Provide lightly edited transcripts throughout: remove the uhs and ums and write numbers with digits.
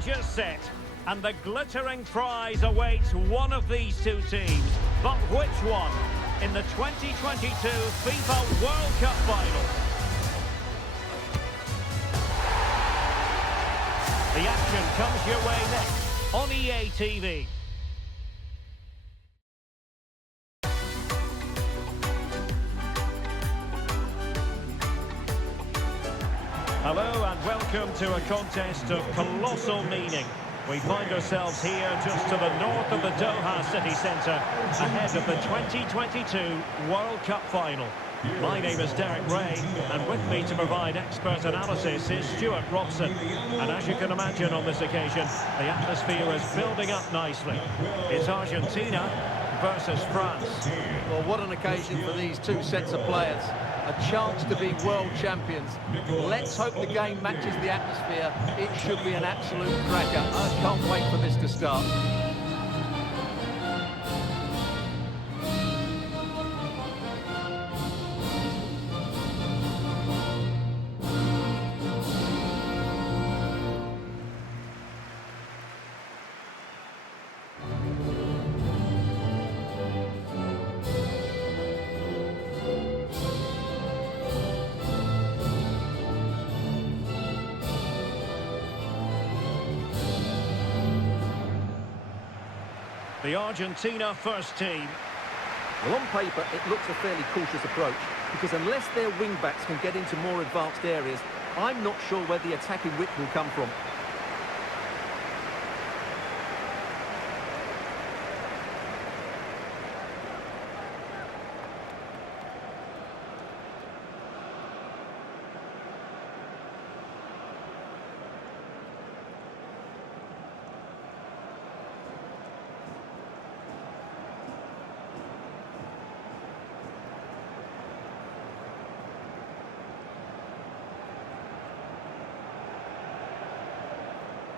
stages set, and the glittering prize awaits one of these two teams. But which one? In the 2022 FIFA World Cup final. The action comes your way next on EA TV. Hello and welcome to a contest of colossal meaning. We find ourselves here just to the north of the Doha city centre, ahead of the 2022 World Cup final. My name is Derek Ray, and with me to provide expert analysis is Stuart Robson. And as you can imagine on this occasion, the atmosphere is building up nicely. It's Argentina versus France. Well, what an occasion for these two sets of players. A chance to be world champions. Let's hope the game matches the atmosphere. It should be an absolute cracker. I can't wait for this to start. The Argentina first team. Well, on paper, it looks a fairly cautious approach, because unless their wing-backs can get into more advanced areas, I'm not sure where the attacking width will come from.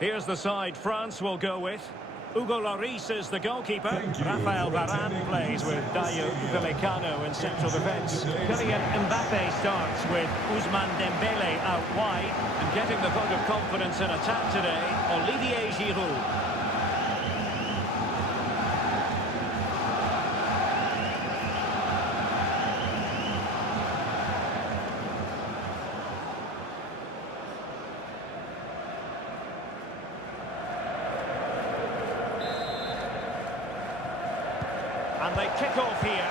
Here's the side France will go with. Hugo Lloris is the goalkeeper. Rafael Varane plays with Dayo Upamecano in central defence. Kylian Mbappe starts with Ousmane Dembele out wide. And getting the vote of confidence in attack today, Olivier Giroud. And they kick off here.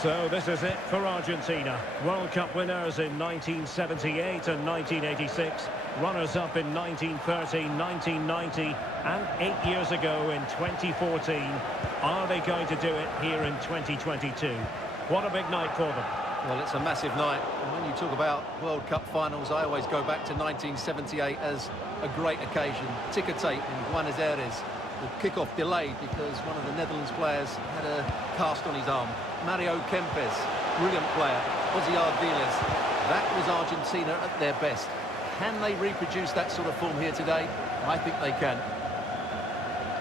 So this is it for Argentina. World Cup winners in 1978 and 1986. Runners-up in 1930, 1990 and 8 years ago in 2014. Are they going to do it here in 2022? What a big night for them. Well, it's a massive night. And when you talk about World Cup finals, I always go back to 1978 as a great occasion. Ticker tape in Buenos Aires. The kickoff delayed because one of the Netherlands players had a cast on his arm. Mario Kempes, brilliant player. Ozzy Ardiles. That was Argentina at their best. Can they reproduce that sort of form here today? I think they can.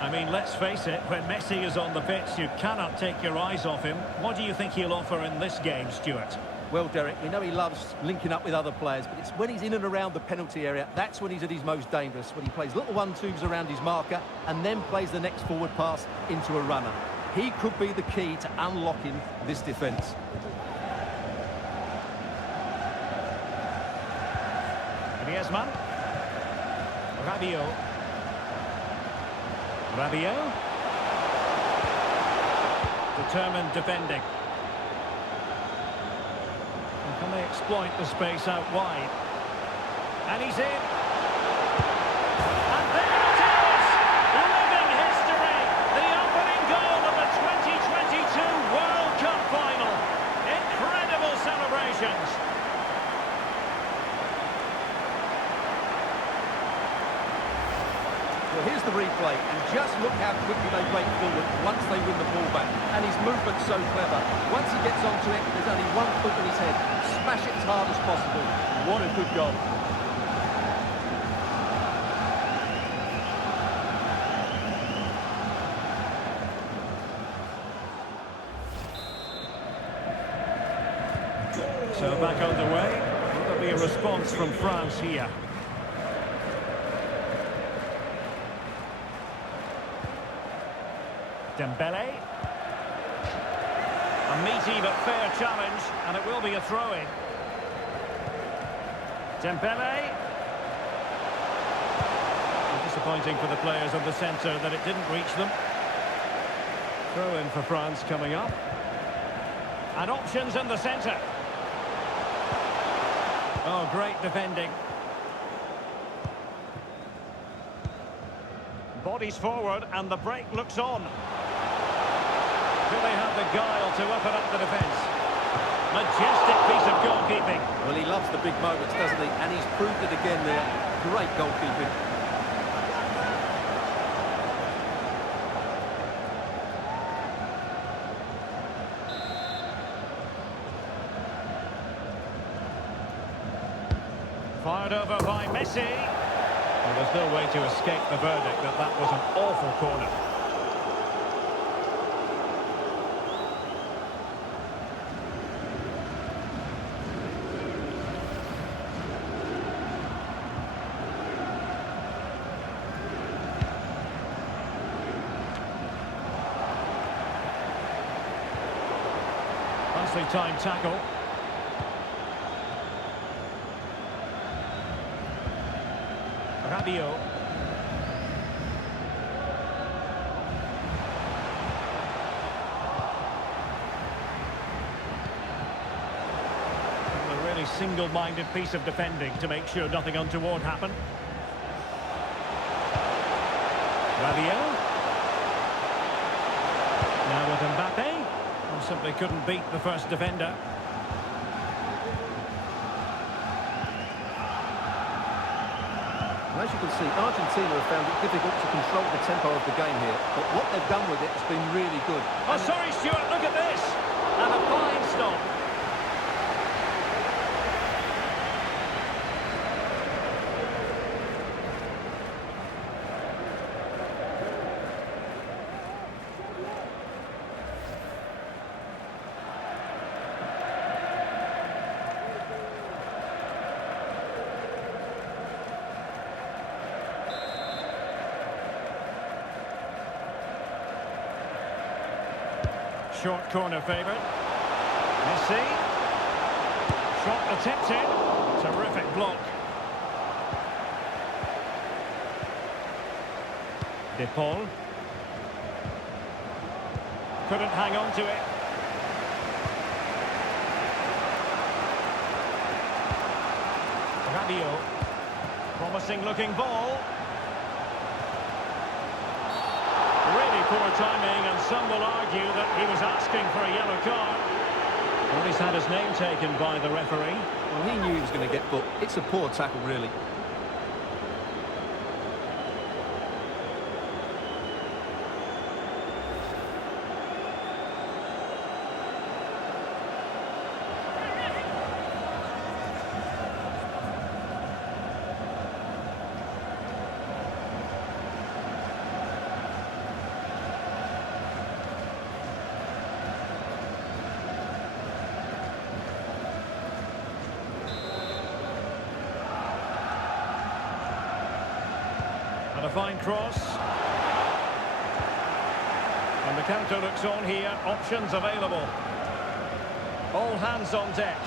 I mean, let's face it, when Messi is on the pitch, you cannot take your eyes off him. What do you think he'll offer in this game, Stuart? Well, Derek, we know he loves linking up with other players, but it's when he's in and around the penalty area, that's when he's at his most dangerous, when he plays little one-twos around his marker and then plays the next forward pass into a runner. He could be the key to unlocking this defence. Griezmann. Rabiot. Determined defending. And can they exploit the space out wide? And he's in. And there it is! Living history! The opening goal of the 2022 World Cup final. Incredible celebrations. Well, here's the replay, and just look how quickly they break forward once they win the ball back. And his movement's so clever. Once he gets onto it, there's only one foot in his head. Smash it as hard as possible. What a good goal. So back underway. Will there be a response from France here? Dembele. A meaty but fair challenge, and it will be a throw-in. Dembele. Disappointing for the players of the centre that it didn't reach them. Throw-in for France coming up. And options in the centre. Oh, great defending. Bodies forward, and the break looks on. Do they have the guile to open up the defence? Majestic piece of goalkeeping. Well, he loves the big moments, doesn't he? And he's proved it again there. Great goalkeeping. Fired over by Messi. Well, there's no way to escape the verdict that that was an awful corner. Nicely timed tackle. Rabiot. A really single-minded piece of defending to make sure nothing untoward happened. Rabiot. Now with Mbappe. Well, simply couldn't beat the first defender. As you can see, Argentina have found it difficult to control the tempo of the game here, but what they've done with it has been really good. Oh, sorry, Stuart, look at this! And a fine stop. Short corner favoured. Messi. Shot attempted. Terrific block. De Paul. Couldn't hang on to it. Rabiot. Promising looking ball. Really poor timing, and some will argue that he was asking for a yellow card. Well, he's had his name taken by the referee. Well, he knew he was going to get booked. It's a poor tackle, really. And a fine cross. And the counter looks on here. Options available. All hands on deck.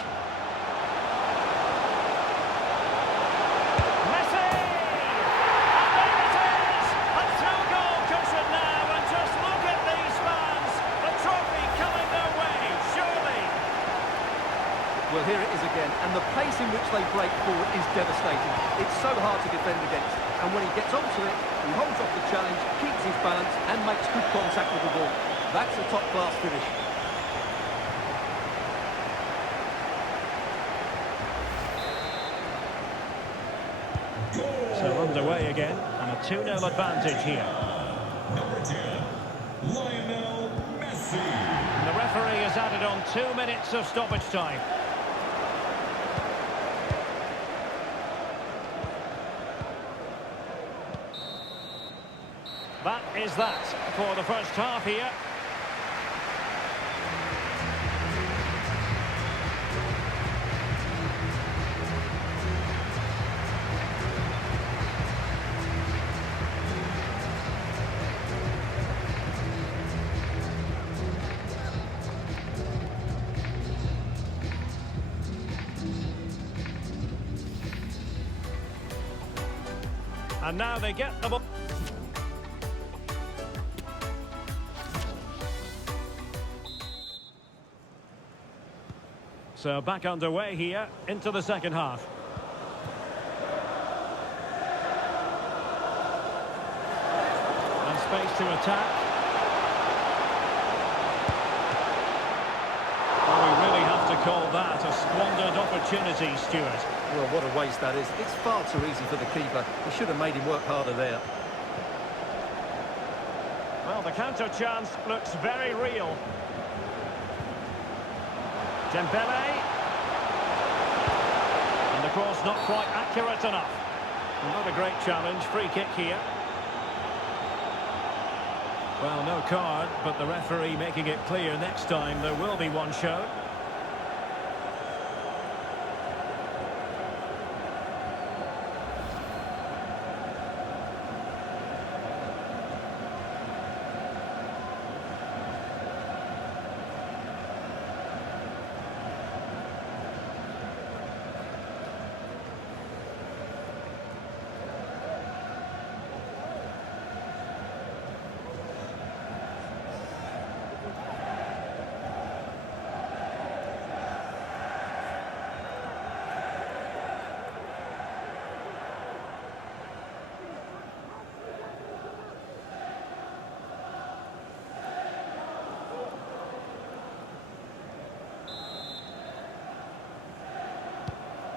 Messi! And there it is! A two-goal cushion now, and just look at these fans. The trophy coming their way, surely. Well, here it is again, and the pace in which they break forward is devastating. It's so hard to defend against, and when he gets onto it, he holds off the challenge, keeps his balance, and makes good contact with the ball. That's a top-class finish. So underway again, and a 2-0 advantage here. Number 10, Lionel Messi. And the referee has added on 2 minutes of stoppage time. That is that for the first half here. And now they get the ball. So back underway here into the second half. And space to attack. Well, we really have to call that a squandered opportunity, Stuart. Well, what a waste that is. It's far too easy for the keeper. He should have made him work harder there. Well, the counter chance looks very real. Dembele. And the cross not quite accurate enough. Not a great challenge. Free kick here. Well, no card, but the referee making it clear next time there will be one shown.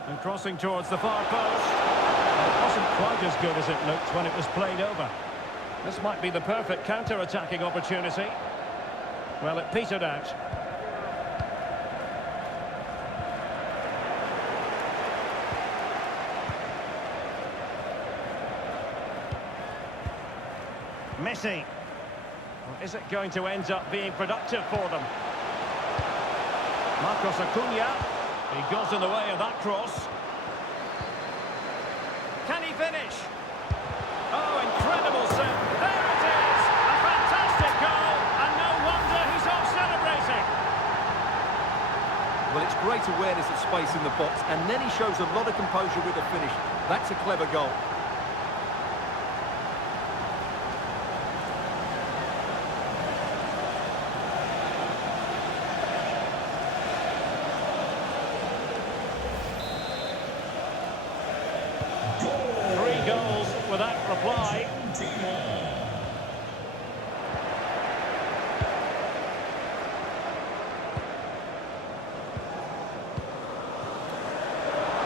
And crossing towards the far post. It wasn't quite as good as it looked when it was played over. This might be the perfect counter-attacking opportunity. Well, it petered out. Messi. Well, is it going to end up being productive for them? Marcos Acuna. He got in the way of that cross. Can he finish? Oh, incredible save. There it is! A fantastic goal, and no wonder he's off celebrating. Well, it's great awareness of space in the box, and then he shows a lot of composure with the finish. That's a clever goal. Without reply.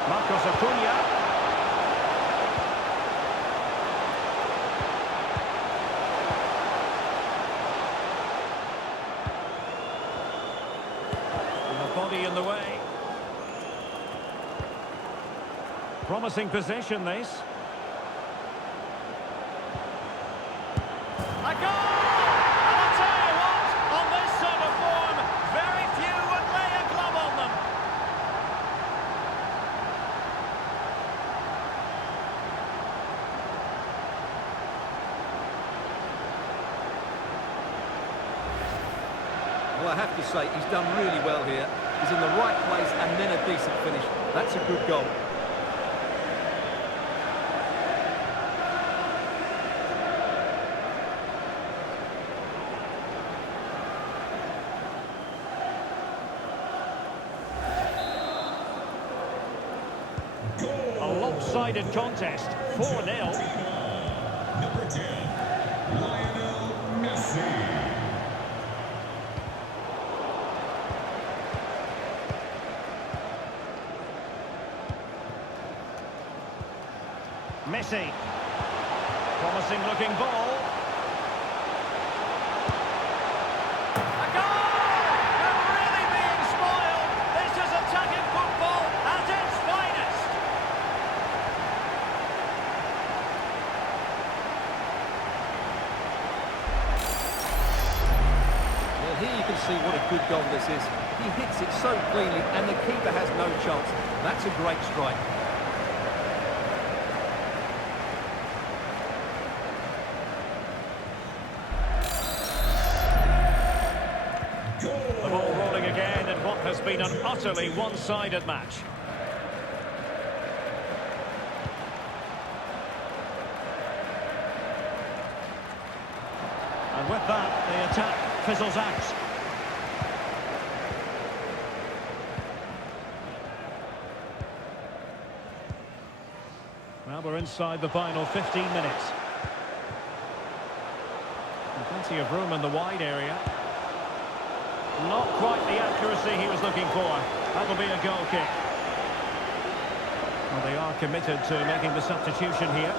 Marcos Acuna. And the body in the way. Promising position, this. A goal! And I'll tell you what, on this sort of form, very few would lay a glove on them. Well, I have to say, he's done really well here. He's in the right place and then a decent finish. That's a good goal. A lopsided contest, 4-0. Number 10, Lionel Messi. Messi. Promising looking ball. A goal! They're really being spoiled. This is attacking football at its finest. Well, here you can see what a good goal this is. He hits it so cleanly and the keeper has no chance. That's a great strike. The ball rolling again in what has been an utterly one-sided match. And with that, the attack fizzles out. Well, we're inside the final 15 minutes. And plenty of room in the wide area. Not quite the accuracy he was looking for. That'll be a goal kick. Well, they are committed to making the substitution here.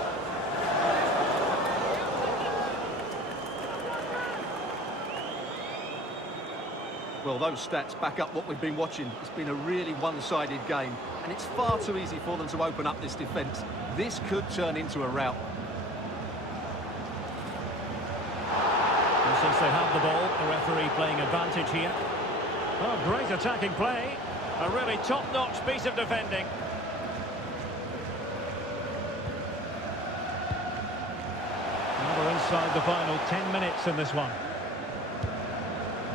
Well, those stats back up what we've been watching. It's been a really one-sided game, and it's far too easy for them to open up this defence. This could turn into a rout. And since they have the ball, the referee playing advantage here. Oh, great attacking play. A really top-notch piece of defending. Now we're inside the final 10 minutes in this one.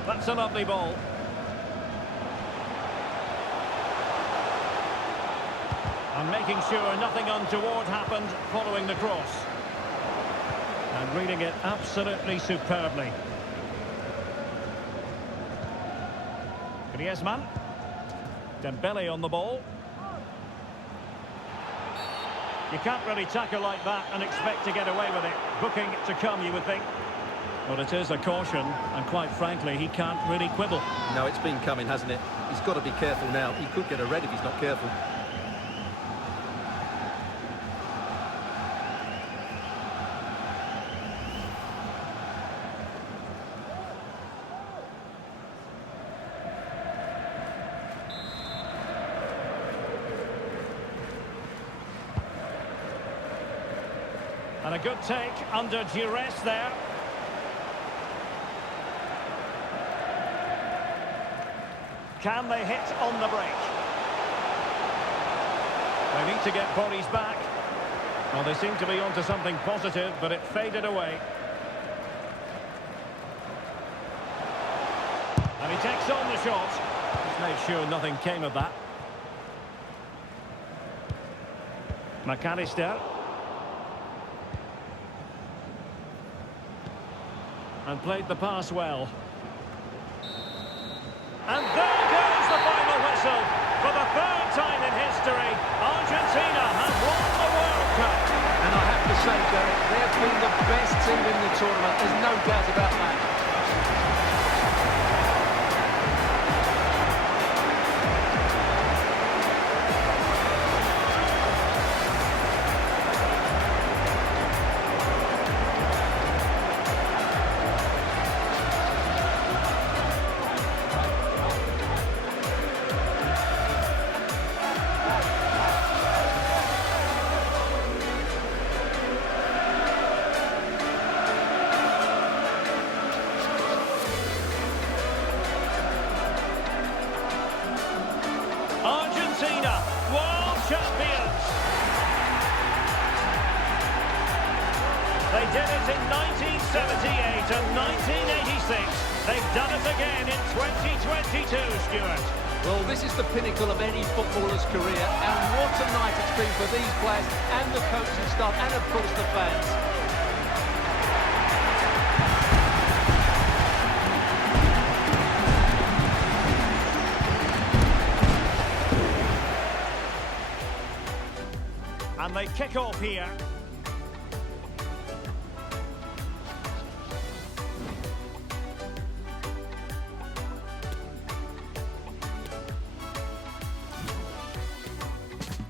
That's a lovely ball. And making sure nothing untoward happened following the cross. And reading it absolutely superbly. Griezmann. Dembele on the ball. You can't really tackle like that and expect to get away with it. Booking to come, you would think. But it is a caution, and quite frankly, he can't really quibble. No, it's been coming, hasn't it? He's got to be careful now. He could get a red if he's not careful. And a good take under duress there. Can they hit on the break? They need to get bodies back. Well, they seem to be onto something positive, but it faded away. And he takes on the shot. Just made sure nothing came of that. McAllister. And played the pass well. And there goes the final whistle. For the third time in history, Argentina have won the World Cup. And I have to say, Derek, they've been the best team in the tournament. There's no doubt about that. Argentina, world champions. They did it in 1978 and 1986. They've done it again in 2022, Stuart. Well, this is the pinnacle of any footballer's career, and what a night it's been for these players and the coaching staff and, of course, the fans. And they kick off here.